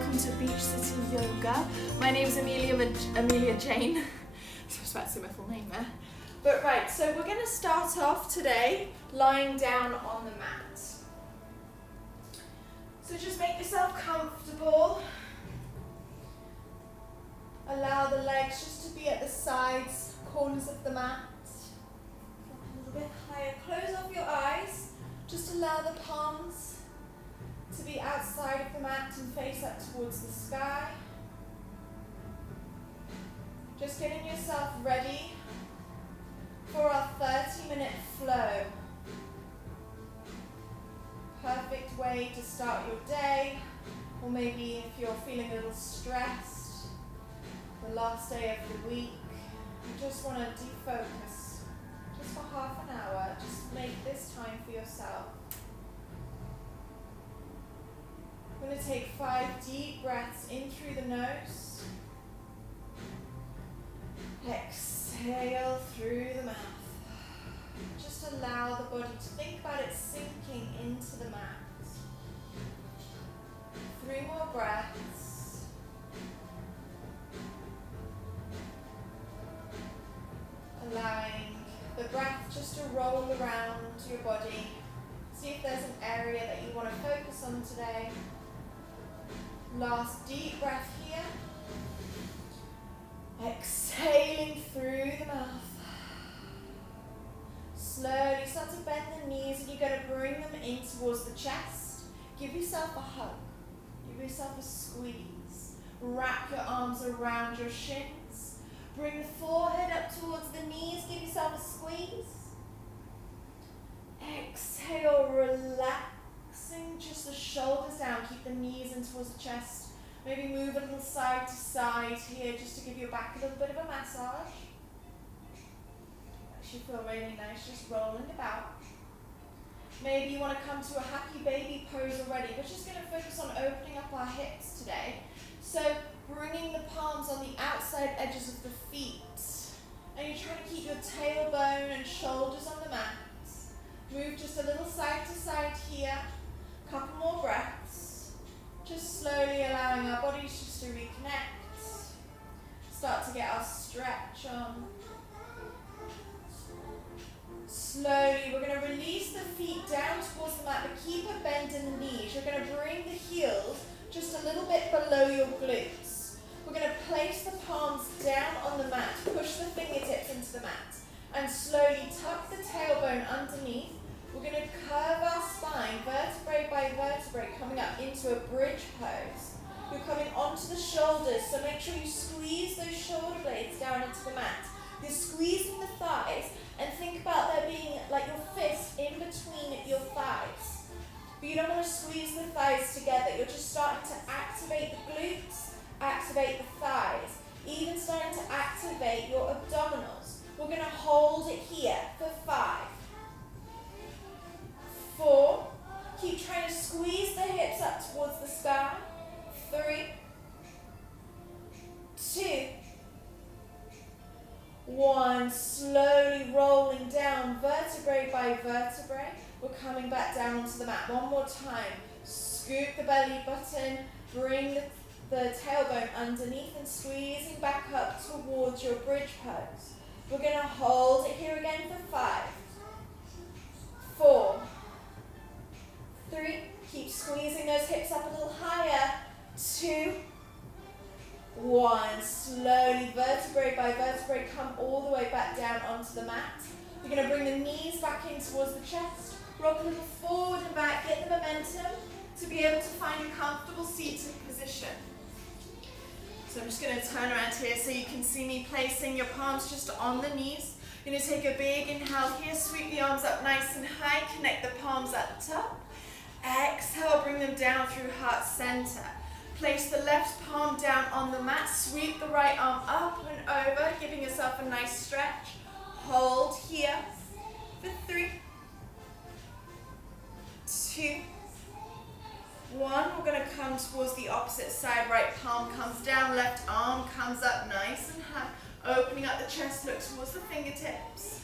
welcome to Beach City Yoga. My name is Amelia Jane. I was about to say my full name there. But right, so we're going to start off today lying down on the mat. So just make yourself comfortable. Allow the legs just to be at the sides, corners of the mat. A little bit higher. Close off your eyes. Just allow the palms to be outside of the mat and face up towards the sky. Just getting yourself ready for our 30-minute flow. Perfect way to start your day, or maybe if you're feeling a little stressed, the last day of the week, you just want to defocus just for half an hour. Just make this time for yourself. I'm going to take 5 deep breaths in through the nose. Exhale through the mouth. Just allow the body to think about it sinking into the mat. 3 more breaths. Allowing the breath just to roll around your body. See if there's an area that you want to focus on today. Last deep breath here. Exhaling through the mouth. Slowly start to bend the knees, and you're going to bring them in towards the chest. Give yourself a hug. Give yourself a squeeze. Wrap your arms around your shins. Bring the forehead up towards the knees. Give yourself a squeeze. Exhale, relaxing just the shoulders down. Keep the knees in towards the chest. Maybe move a little side to side here just to give your back a little bit of a massage. Should feel really nice, just rolling about. Maybe you want to come to a happy baby pose already. We're just going to focus on opening up our hips today. So bringing the palms on the outside edges of the feet. And you're trying to keep your tailbone and shoulders on the mat. Move just a little side to side here. Couple more breaths. Just slowly allowing our bodies just to reconnect. Start to get our stretch on. Slowly, we're going to release the feet down towards the mat, but keep a bend in the knees. You're going to bring the heels just a little bit below your glutes. We're going to place the palms down on the mat, push the fingertips into the mat, and slowly tuck the tailbone underneath. We're going to curve our spine, vertebrae by vertebrae, coming up into a bridge pose. You're coming onto the shoulders, so make sure you squeeze those shoulder blades down into the mat. You're squeezing the thighs, and think about there being like your fist in between your thighs. But you don't want to squeeze the thighs together. You're just starting to activate the glutes, activate the thighs, even starting to activate your abdominals. We're going to hold it here for 5, 4, keep trying to squeeze the hips up towards the sky. 3, 2, 1, slowly rolling down vertebrae by vertebrae. We're coming back down onto the mat. One more time. Scoop the belly button, bring the tailbone underneath and squeezing back up towards your bridge pose. We're going to hold it here again for 5, 4, 3, keep squeezing those hips up a little higher. 2, 1, slowly, vertebrae by vertebrae, come all the way back down onto the mat. You're going to bring the knees back in towards the chest, rock a little forward and back, get the momentum to be able to find a comfortable seated position. So I'm just going to turn around here so you can see me placing your palms just on the knees. You're going to take a big inhale here, sweep the arms up nice and high, connect the palms at the top. Exhale, bring them down through heart center. Place the left palm down on the mat, sweep the right arm up and over, giving yourself a nice stretch. Hold here for 3, 2, 1. We're going to come towards the opposite side. Right palm comes down, left arm comes up nice and high. Opening up the chest, look towards the fingertips.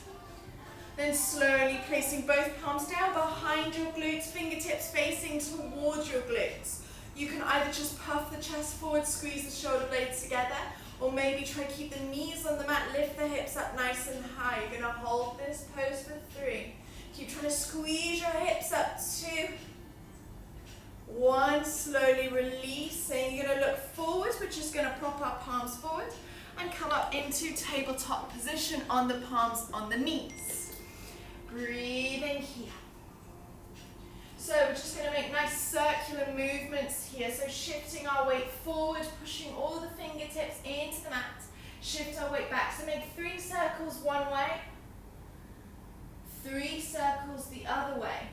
Then slowly placing both palms down behind your glutes, fingertips facing towards your glutes. You can either just puff the chest forward, squeeze the shoulder blades together, or maybe try to keep the knees on the mat, lift the hips up nice and high. You're going to hold this pose for 3. Keep trying to squeeze your hips up. 2, 1, slowly releasing. You're going to look forward. We're just going to prop our palms forward and come up into tabletop position on the palms on the knees. Breathing here. So we're just going to make nice circular movements here. So shifting our weight forward, pushing all the fingertips into the mat. Shift our weight back. So make 3 circles one way, 3 circles the other way.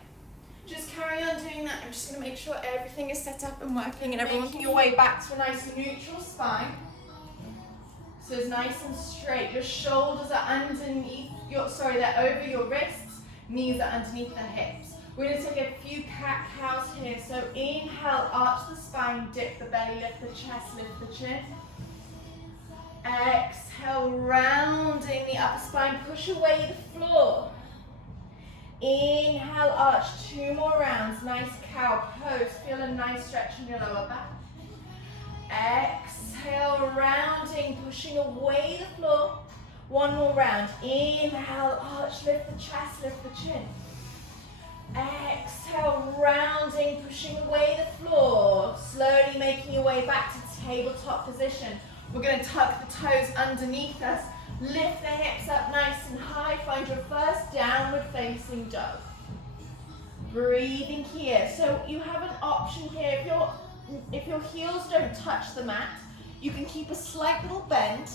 Just carry on doing that. I'm just going to make sure everything is set up and working and everyone making your way back to a nice neutral spine. So it's nice and straight. Your shoulders are underneath they're over your wrists. Knees are underneath the hips. We're going to take a few cat-cows here. So inhale, arch the spine, dip the belly, lift the chest, lift the chin. Exhale, rounding the upper spine, push away the floor. Inhale, arch, 2 more rounds. Nice cow pose. Feel a nice stretch in your lower back. Exhale, rounding, pushing away the floor. 1 more round. Inhale, arch, lift the chest, lift the chin. Exhale, rounding, pushing away the floor. Slowly making your way back to tabletop position. We're going to tuck the toes underneath us. Lift the hips up nice and high. Find your first downward facing dog. Breathing here. So you have an option here. If your heels don't touch the mat, you can keep a slight little bend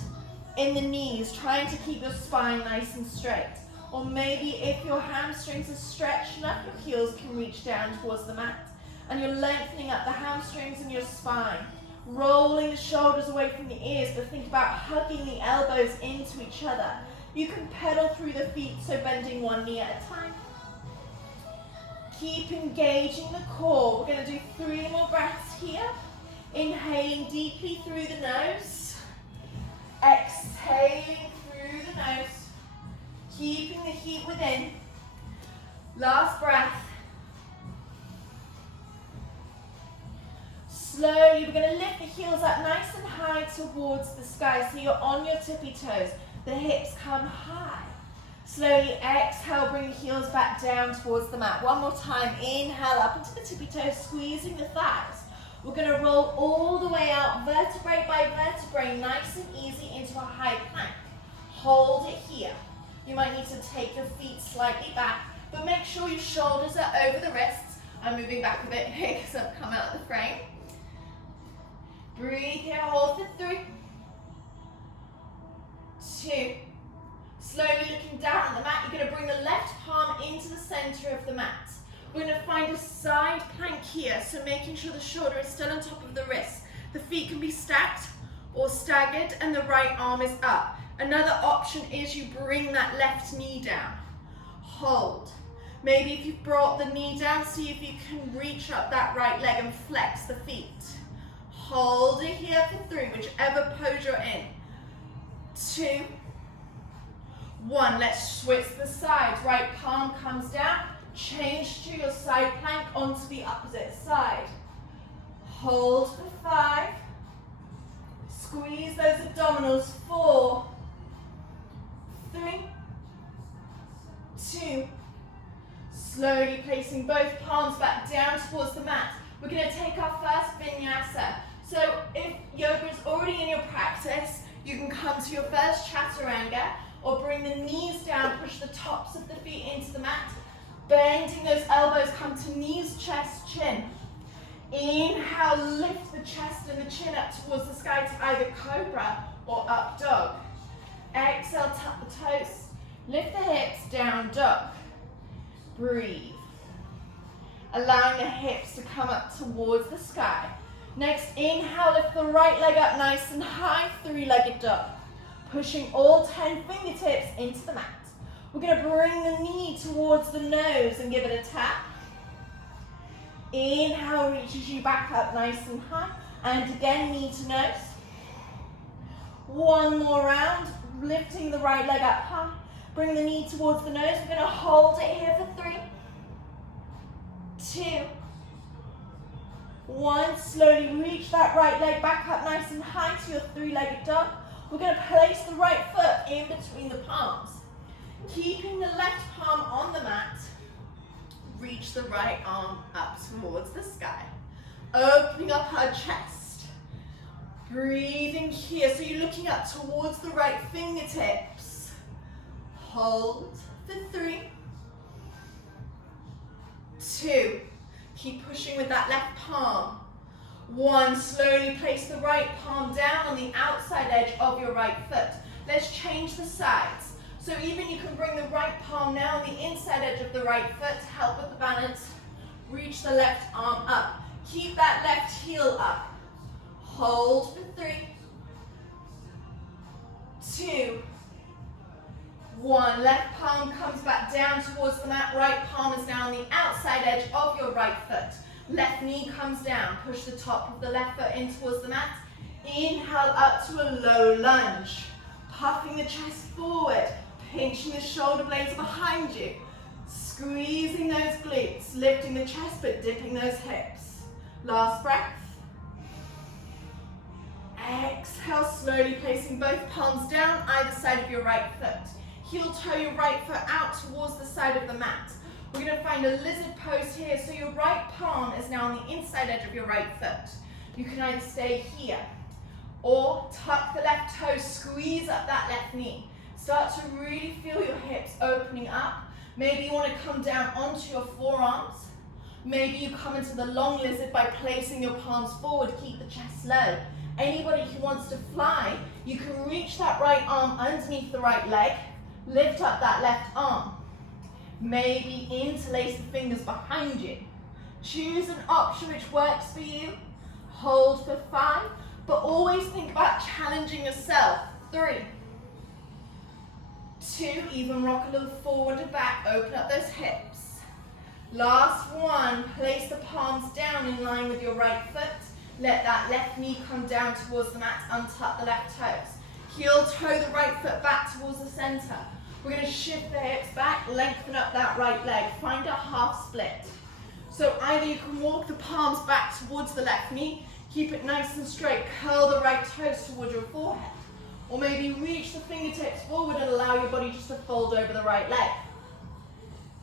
in the knees, trying to keep your spine nice and straight. Or maybe if your hamstrings are stretched enough, your heels can reach down towards the mat. And you're lengthening up the hamstrings and your spine. Rolling the shoulders away from the ears, but think about hugging the elbows into each other. You can pedal through the feet, so bending 1 knee at a time. Keep engaging the core. We're going to do 3 more breaths here. Inhaling deeply through the nose. Exhaling through the nose. Keeping the heat within. Last breath. Slowly, we're going to lift the heels up nice and high towards the sky. So you're on your tippy toes. The hips come high. Slowly exhale, bring the heels back down towards the mat. 1 more time. Inhale up into the tippy toes, squeezing the thighs. We're going to roll all the way out, vertebrae by vertebrae, nice and easy into a high plank. Hold it here. You might need to take your feet slightly back, but make sure your shoulders are over the wrists. I'm moving back a bit here because I've come out of the frame. Breathe here, hold for 3, 2. Slowly looking down at the mat, you're going to bring the left palm into the center of the mat. We're going to find a side plank here, so making sure the shoulder is still on top of the wrist. The feet can be stacked or staggered, and the right arm is up. Another option is you bring that left knee down. Hold. Maybe if you've brought the knee down, see if you can reach up that right leg and flex the feet. Hold it here for 3, whichever pose you're in. 2, 1. Let's switch the sides. Right palm comes down. Change to your side plank onto the opposite side. Hold for 5. Squeeze those abdominals. 4, 3, 2. Slowly placing both palms back down towards the mat. We're going to take our first vinyasa. So if yoga is already in your practice, you can come to your first chaturanga or bring the knees down, push the tops of the feet into the mat. Bending those elbows, come to knees, chest, chin. Inhale, lift the chest and the chin up towards the sky to either cobra or up dog. Exhale, tuck the toes, lift the hips, down dog. Breathe. Allowing the hips to come up towards the sky. Next, inhale, lift the right leg up nice and high, 3-legged dog. Pushing all 10 fingertips into the mat. We're going to bring the knee towards the nose and give it a tap. Inhale reaches you back up nice and high. And again, knee to nose. 1 more round, lifting the right leg up high. Bring the knee towards the nose. We're going to hold it here for 3, 2, 1, slowly reach that right leg back up nice and high to your three-legged dog. We're going to place the right foot in between the palms. Keeping the left palm on the mat, reach the right arm up towards the sky. Opening up our chest. Breathing here, so you're looking up towards the right fingertips. Hold for 3, 2. Keep pushing with that left palm. 1, slowly place the right palm down on the outside edge of your right foot. Let's change the sides. So even you can bring the right palm now on the inside edge of the right foot to help with the balance. Reach the left arm up. Keep that left heel up. Hold for 3, 2, 1. Left palm comes back down towards the mat. Right palm is now on the outside edge of your right foot. Left knee comes down. Push the top of the left foot in towards the mat. Inhale up to a low lunge. Puffing the chest forward. Pinching the shoulder blades behind you. Squeezing those glutes. Lifting the chest but dipping those hips. Last breath. Exhale, slowly placing both palms down either side of your right foot. Heel toe your right foot out towards the side of the mat. We're going to find a lizard pose here, so your right palm is now on the inside edge of your right foot. You can either stay here or tuck the left toe, squeeze up that left knee. Start to really feel your hips opening up. Maybe you want to come down onto your forearms. Maybe you come into the long lizard by placing your palms forward, keep the chest low. Anybody who wants to fly, you can reach that right arm underneath the right leg, lift up that left arm. Maybe interlace the fingers behind you. Choose an option which works for you. Hold for 5, but always think about challenging yourself. 3, 2, even rock a little forward and back, open up those hips. Last 1, place the palms down in line with your right foot. Let that left knee come down towards the mat, untuck the left toes. Heel toe the right foot back towards the center. We're going to shift the hips back, lengthen up that right leg, find a half split. So either you can walk the palms back towards the left knee, keep it nice and straight, curl the right toes towards your forehead. Or maybe reach the fingertips forward and allow your body just to fold over the right leg.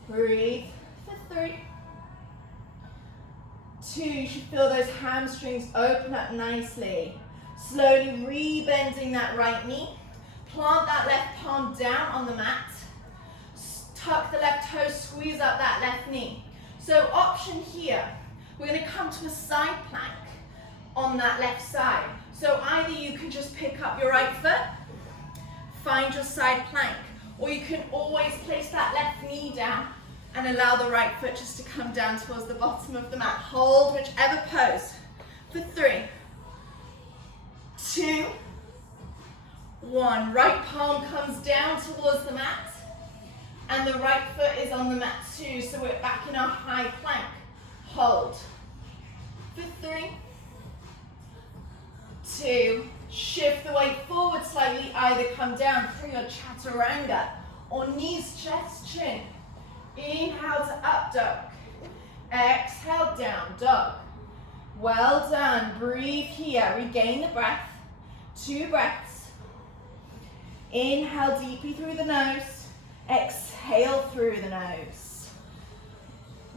Breathe for 3, 2, you should feel those hamstrings open up nicely. Slowly re-bending that right knee. Plant that left palm down on the mat. Tuck the left toe, squeeze up that left knee. So option here, we're going to come to a side plank on that left side. So either you can just pick up your right foot, find your side plank, or you can always place that left knee down and allow the right foot just to come down towards the bottom of the mat. Hold whichever pose for 3, 2, 1. Right palm comes down towards the mat and the right foot is on the mat too, so we're back in our high plank. Hold for 3, 2, shift the weight forward slightly, either come down through your chaturanga or knees, chest, chin. Inhale to up dog. Exhale, down dog. Well done. Breathe here. Regain the breath. 2 breaths. Inhale deeply through the nose. Exhale through the nose.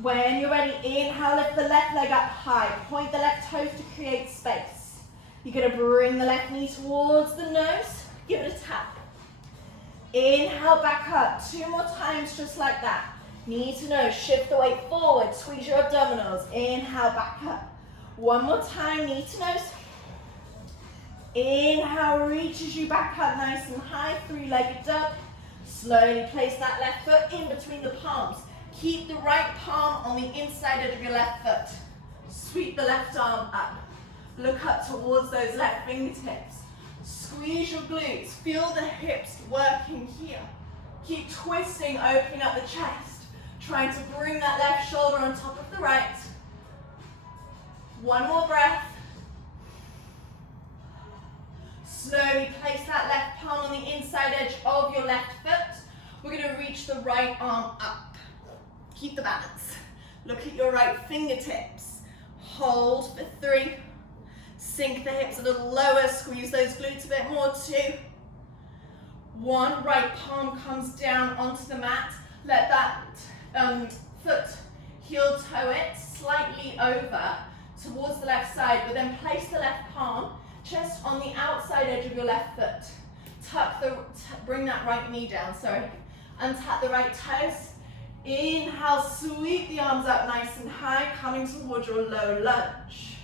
When you're ready, inhale, lift the left leg up high. Point the left toes to create space. You're going to bring the left knee towards the nose. Give it a tap. Inhale, back up. 2 more times, just like that. Knee to nose, shift the weight forward, squeeze your abdominals. Inhale, back up. 1 more time, knee to nose. Inhale, reaches you back up nice and high, 3-legged dog. Slowly place that left foot in between the palms. Keep the right palm on the inside edge of your left foot. Sweep the left arm up. Look up towards those left fingertips. Squeeze your glutes. Feel the hips working here. Keep twisting, opening up the chest. Trying to bring that left shoulder on top of the right. 1 more breath. Slowly place that left palm on the inside edge of your left foot. We're going to reach the right arm up. Keep the balance. Look at your right fingertips. hold for 3, sink the hips a little lower, squeeze those glutes a bit more, 2, 1, right palm comes down onto the mat, let that foot heel toe it slightly over towards the left side, but then place the left palm just on the outside edge of your left foot. Bring that right knee down, untap the right toes. Inhale, sweep the arms up nice and high, coming towards your low lunge.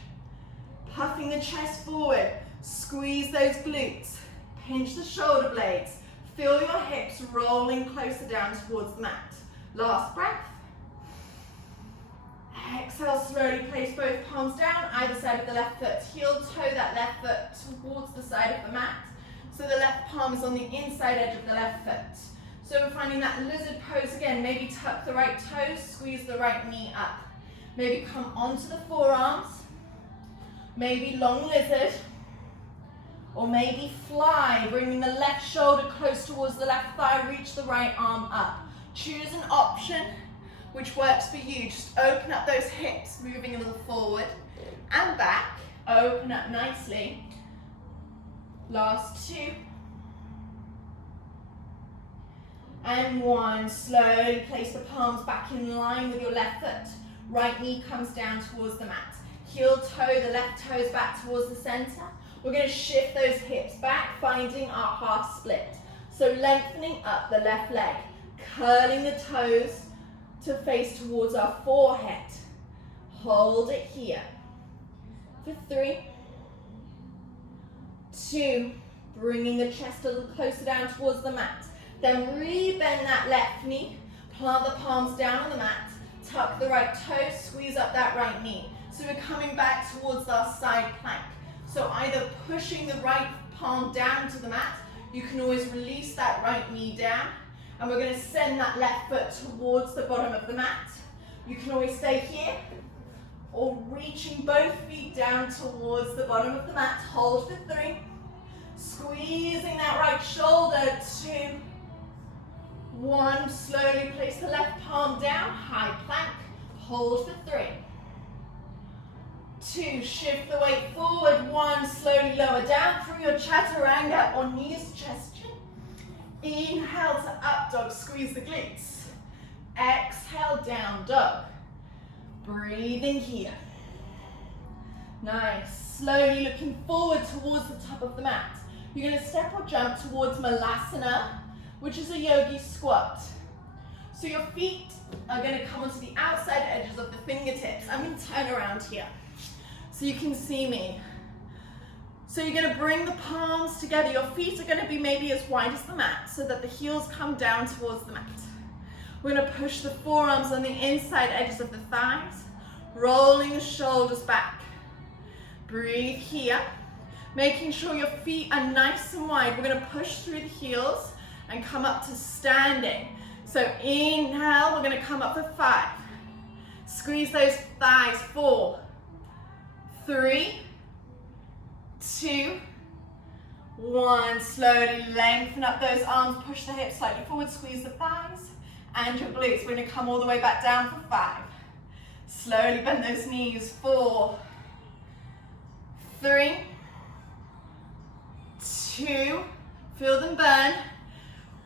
Puffing the chest forward, squeeze those glutes, pinch the shoulder blades, feel your hips rolling closer down towards the mat. Last breath. Exhale, slowly place both palms down, either side of the left foot. Heel toe that left foot towards the side of the mat. So the left palm is on the inside edge of the left foot. So we're finding that lizard pose again. Maybe tuck the right toes, squeeze the right knee up. Maybe come onto the forearms. Maybe long lizard. Or maybe fly, bringing the left shoulder close towards the left thigh, reach the right arm up. Choose an option which works for you. Just open up those hips, moving a little forward and back. Open up nicely. Last 2. And 1. Slowly place the palms back in line with your left foot. Right knee comes down towards the mat. Heel toe, the left toes back towards the center. We're going to shift those hips back, finding our half split. So lengthening up the left leg, curling the toes to face towards our forehead. Hold it here. For 3, 2, bringing the chest a little closer down towards the mat. Then re-bend that left knee, plant the palms down on the mat, tuck the right toe, squeeze up that right knee. So we're coming back towards our side plank. So either pushing the right palm down to the mat, you can always release that right knee down, and we're going to send that left foot towards the bottom of the mat. You can always stay here, or reaching both feet down towards the bottom of the mat. Hold for 3, squeezing that right shoulder, 2, 1, slowly place the left palm down, high plank, hold for 3, 2, shift the weight forward, 1, slowly lower down through your chaturanga or knees to chest chin. Inhale to up dog, squeeze the glutes. Exhale, down dog. Breathing here. Nice, slowly looking forward towards the top of the mat. You're going to step or jump towards Malasana, which is a yogi squat. So your feet are going to come onto the outside edges of the fingertips. I'm going to turn around here so you can see me. So you're going to bring the palms together. Your feet are going to be maybe as wide as the mat so that the heels come down towards the mat. We're going to push the forearms on the inside edges of the thighs, rolling the shoulders back. Breathe here, making sure your feet are nice and wide. We're going to push through the heels and come up to standing. So inhale, we're going to come up for 5. Squeeze those thighs, 4, 3, 2, 1. Slowly lengthen up those arms, push the hips slightly forward, squeeze the thighs and your glutes. We're going to come all the way back down for 5. Slowly bend those knees, 4, 3, 2, feel them burn,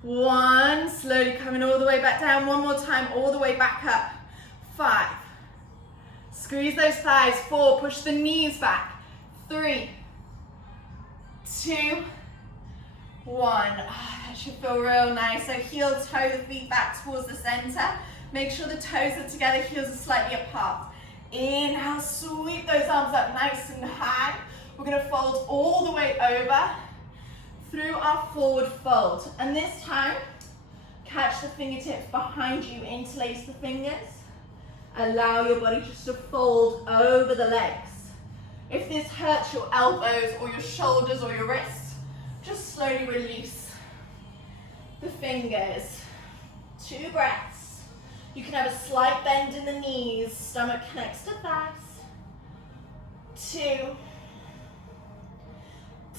1, slowly coming all the way back down, one more time, all the way back up, 5, squeeze those thighs, 4, push the knees back, 3, 2, 1. That should feel real nice. So heel toe the feet back towards the center. Make sure the toes are together, heels are slightly apart. Inhale, sweep those arms up nice and high. We're going to fold all the way over through our forward fold. And this time, catch the fingertips behind you, interlace the fingers. Allow your body just to fold over the legs. If this hurts your elbows or your shoulders or your wrists, just slowly release the fingers. 2 breaths. You can have a slight bend in the knees, stomach connects to thighs. 2.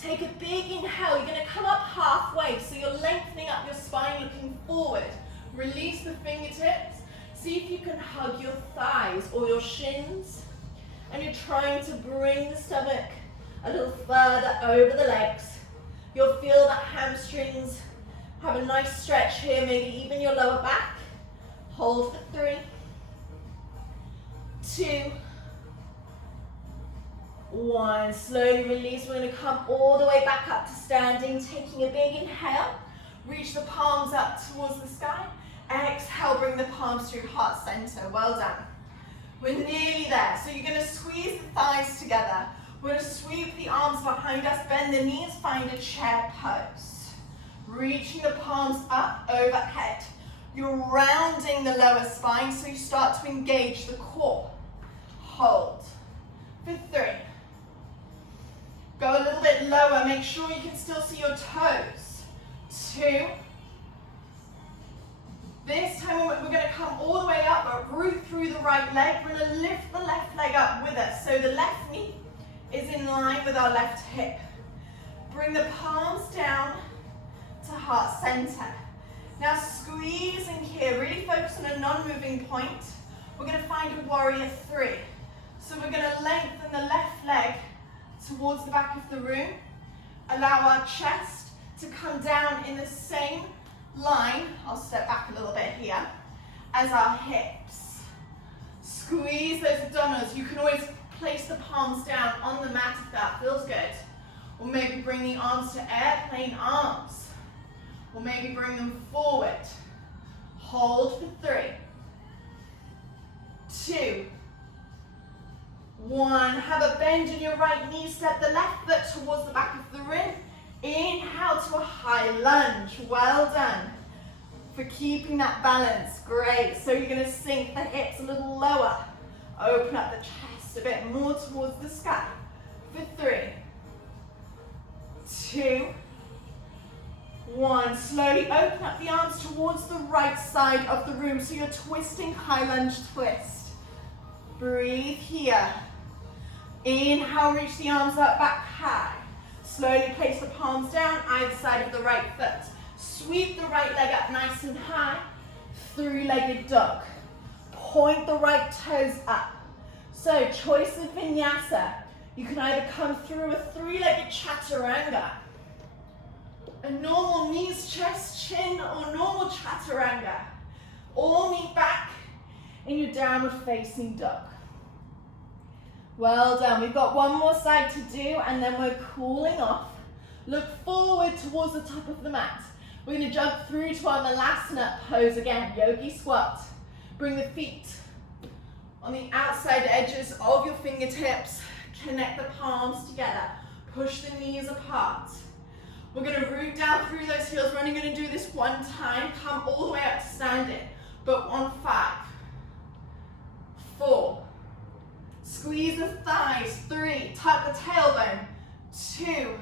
Take a big inhale. You're going to come up halfway, so you're lengthening up your spine, looking forward. Release the fingertips. See if you can hug your thighs or your shins. and you're trying to bring the stomach a little further over the legs. You'll feel that hamstrings have a nice stretch here, maybe even your lower back. Hold for 3, 2, 1. Slowly release. We're going to come all the way back up to standing, taking a big inhale. Reach the palms up towards the sky. Exhale, bring the palms through heart center. Well done. We're nearly there. So you're going to squeeze the thighs together. We're going to sweep the arms behind us, bend the knees, find a chair pose. Reaching the palms up overhead. You're rounding the lower spine, so you start to engage the core. Hold. For 3. Go a little bit lower. Make sure you can still see your toes. 2. This time we're going to come all the way up, but root through the right leg. We're going to lift the left leg up with us. So the left knee is in line with our left hip. Bring the palms down to heart center. Now squeezing here, really focus on a non-moving point. We're going to find a warrior 3. So we're going to lengthen the left leg towards the back of the room. Allow our chest to come down in the same line, I'll step back a little bit here, as our hips. Squeeze those abdominals. You can always place the palms down on the mat if that feels good. Or maybe bring the arms to airplane arms. Or maybe bring them forward. Hold for 3, 2, 1. Have a bend in your right knee. Step the left foot towards the back of the room. Inhale to a high lunge. Well done for keeping that balance. Great. So you're going to sink the hips a little lower. Open up the chest a bit more towards the sky. For 3, 2, 1. Slowly open up the arms towards the right side of the room. So you're twisting high lunge twist. Breathe here. Inhale, reach the arms up, back high. Slowly place the palms down, either side of the right foot. Sweep the right leg up nice and high. 3-legged dog. Point the right toes up. So, choice of vinyasa. You can either come through a 3-legged chaturanga, a normal knees, chest, chin, or normal chaturanga. All meet back in your downward facing dog. Well done. We've got one more side to do and then we're cooling off. Look forward towards the top of the mat. We're going to jump through to our Malasana pose again, yogi squat. Bring the feet on the outside edges of your fingertips. Connect the palms together. Push the knees apart. We're going to root down through those heels. We're only going to do this one time. Come all the way up to standing, but on 5, 4, squeeze the thighs, 3, tuck the tailbone, 2,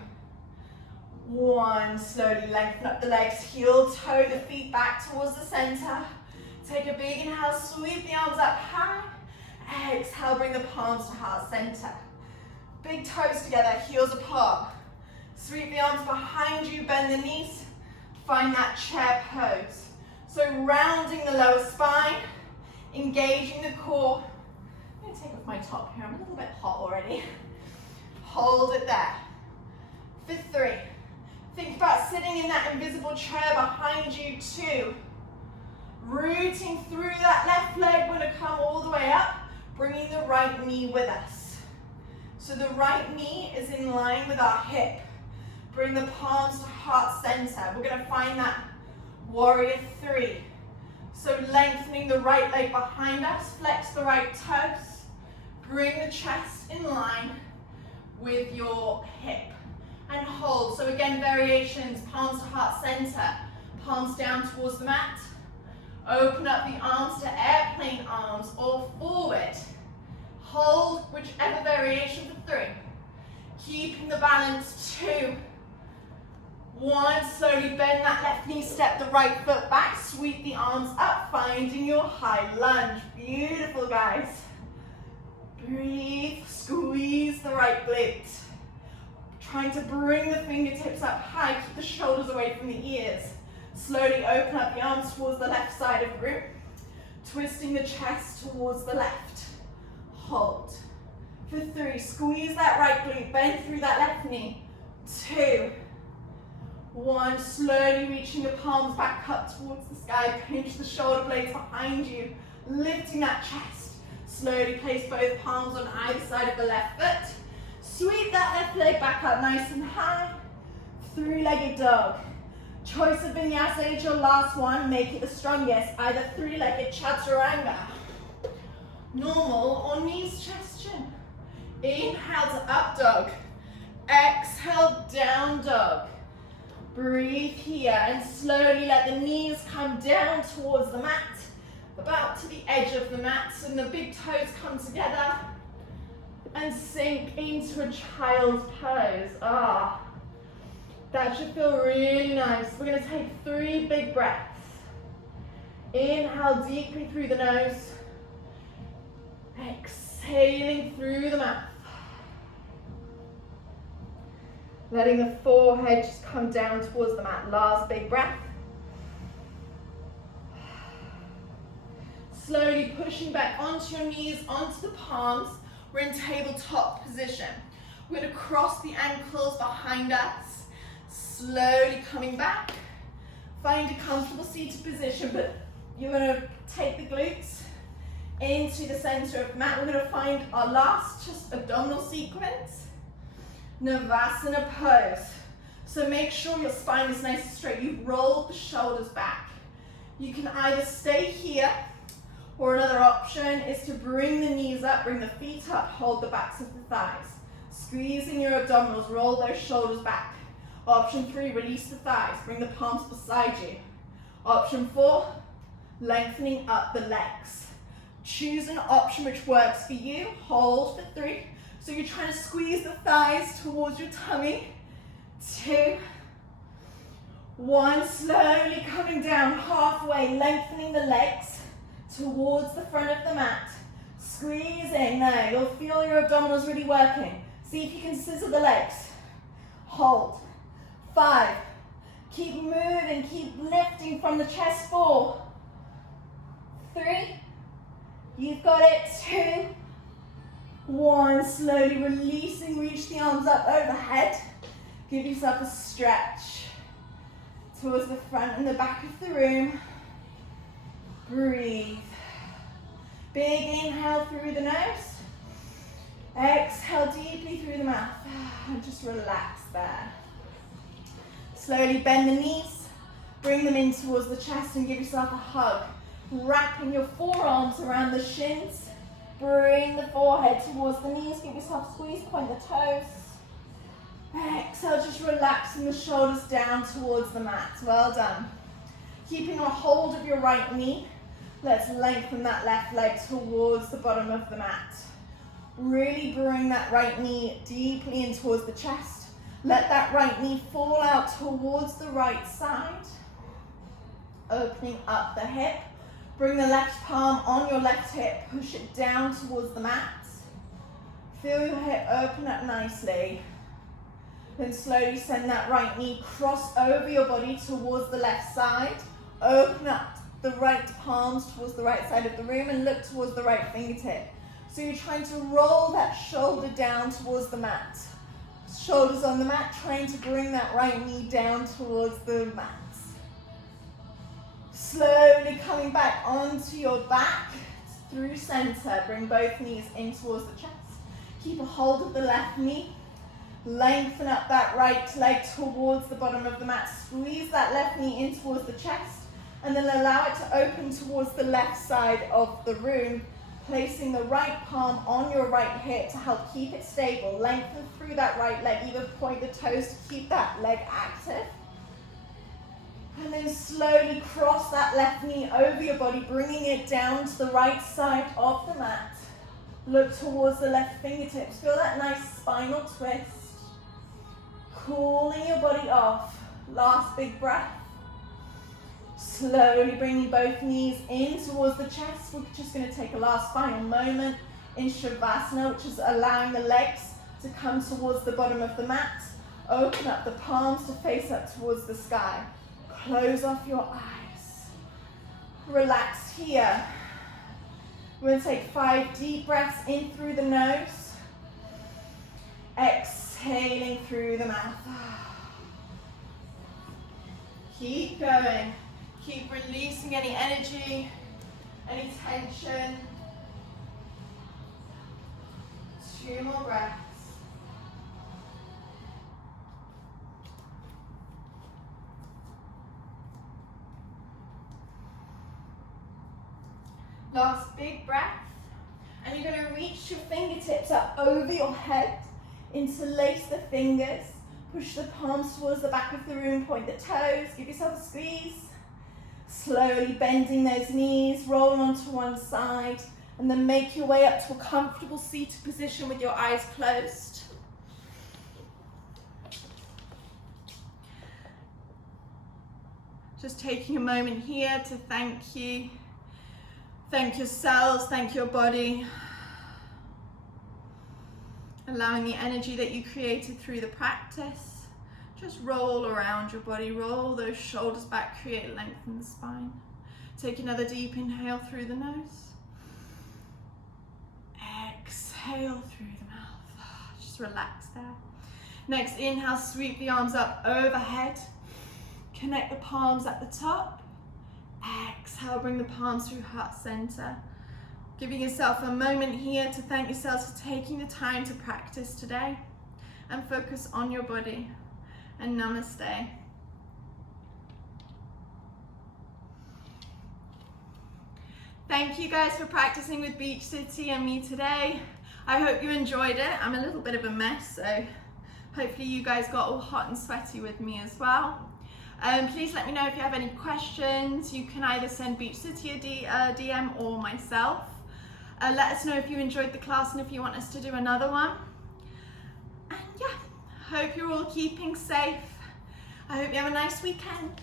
1. Slowly lengthen up the legs, heel toe the feet back towards the center. Take a big inhale, sweep the arms up high. Exhale, bring the palms to heart center. Big toes together, heels apart. Sweep the arms behind you, bend the knees. Find that chair pose. So rounding the lower spine, engaging the core. I'm going to take off my top here, I'm a little bit hot already. Hold it there. For 3. Think about sitting in that invisible chair behind you. 2. Rooting through that left leg, we're going to come all the way up, bringing the right knee with us. So the right knee is in line with our hip. Bring the palms to heart center. We're going to find that warrior 3. So lengthening the right leg behind us, flex the right toes, bring the chest in line with your hip. And hold. So again, variations, palms to heart center, palms down towards the mat. Open up the arms to airplane arms or forward. Hold whichever variation for 3. Keeping the balance, 2, 1. Slowly bend that left knee, step the right foot back, sweep the arms up, finding your high lunge. Beautiful, guys. Breathe, squeeze the right glute. Trying to bring the fingertips up high, keep the shoulders away from the ears. Slowly open up the arms towards the left side of the room, twisting the chest towards the left. Hold. For 3, squeeze that right glute, bend through that left knee. 2, 1, slowly reaching the palms back up towards the sky, pinch the shoulder blades behind you, lifting that chest. Slowly place both palms on either side of the left foot. Sweep that left leg back up nice and high. 3-legged dog. Choice of vinyasa is your last one, make it the strongest, either 3-legged chaturanga. Normal or knees, chest, chin. Inhale to up dog. Exhale, down dog. Breathe here and slowly let the knees come down towards the mat, about to the edge of the mat, and the big toes come together and sink into a child's pose. That should feel really nice. We're going to take 3 big breaths. Inhale deeply through the nose. Exhaling through the mouth. Letting the forehead just come down towards the mat. Last big breath. Slowly pushing back onto your knees, onto the palms. We're in tabletop position. We're going to cross the ankles behind us. Slowly coming back. Find a comfortable seated position, but you're going to take the glutes into the center of the mat. We're going to find our last just abdominal sequence. Navasana pose. So make sure your spine is nice and straight. You've rolled the shoulders back. You can either stay here, or another option is to bring the knees up, bring the feet up, hold the backs of the thighs. Squeezing your abdominals, roll those shoulders back. Option 3, release the thighs, bring the palms beside you. Option 4, lengthening up the legs. Choose an option which works for you. Hold for 3. So you're trying to squeeze the thighs towards your tummy. 2, 1, slowly coming down halfway, lengthening the legs towards the front of the mat. Squeezing there, you'll feel your abdominals really working. See if you can scissor the legs. Hold. 5, keep moving, keep lifting from the chest. 4, 3, you've got it. 2, 1, slowly releasing, reach the arms up overhead. Give yourself a stretch towards the front and the back of the room. Breathe. Big inhale through the nose. Exhale deeply through the mouth. And just relax there. Slowly bend the knees. Bring them in towards the chest and give yourself a hug. Wrapping your forearms around the shins. Bring the forehead towards the knees. Give yourself a squeeze, point the toes. Exhale, just relaxing the shoulders down towards the mat. Well done. Keeping a hold of your right knee. Let's lengthen that left leg towards the bottom of the mat. Really bring that right knee deeply in towards the chest. Let that right knee fall out towards the right side. Opening up the hip. Bring the left palm on your left hip. Push it down towards the mat. Feel your hip open up nicely. Then slowly send that right knee cross over your body towards the left side. Open up the right palms towards the right side of the room and look towards the right fingertip. So you're trying to roll that shoulder down towards the mat. Shoulders on the mat, trying to bring that right knee down towards the mat. Slowly coming back onto your back through center. Bring both knees in towards the chest. Keep a hold of the left knee. Lengthen up that right leg towards the bottom of the mat. Squeeze that left knee in towards the chest. And then allow it to open towards the left side of the room. Placing the right palm on your right hip to help keep it stable. Lengthen through that right leg. Even point the toes to keep that leg active. And then slowly cross that left knee over your body, bringing it down to the right side of the mat. Look towards the left fingertips. Feel that nice spinal twist. Cooling your body off. Last big breath. Slowly bringing both knees in towards the chest. We're just going to take a last final moment in Shavasana, which is allowing the legs to come towards the bottom of the mat. Open up the palms to face up towards the sky. Close off your eyes. Relax here. We're going to take 5 deep breaths in through the nose. Exhaling through the mouth. Keep going. Keep releasing any energy, any tension. 2 more breaths. Last big breath. And you're going to reach your fingertips up over your head. Interlace the fingers. Push the palms towards the back of the room. Point the toes. Give yourself a squeeze. Slowly bending those knees. Roll onto one side. And then make your way up to a comfortable seated position with your eyes closed. Just taking a moment here to thank you. Thank yourselves, thank your body. Allowing the energy that you created through the practice. Just roll around your body, roll those shoulders back, create length in the spine. Take another deep inhale through the nose. Exhale through the mouth. Just relax there. Next, inhale, sweep the arms up overhead. Connect the palms at the top. Exhale, bring the palms through heart center. Giving yourself a moment here to thank yourselves for taking the time to practice today. And focus on your body. And namaste. Thank you guys for practicing with Beach City and me today. I hope you enjoyed it. I'm a little bit of a mess, so hopefully you guys got all hot and sweaty with me as well. Please let me know if you have any questions. You can either send Beach City a DM or myself. Let us know if you enjoyed the class and if you want us to do another one. And yeah, hope you're all keeping safe. I hope you have a nice weekend.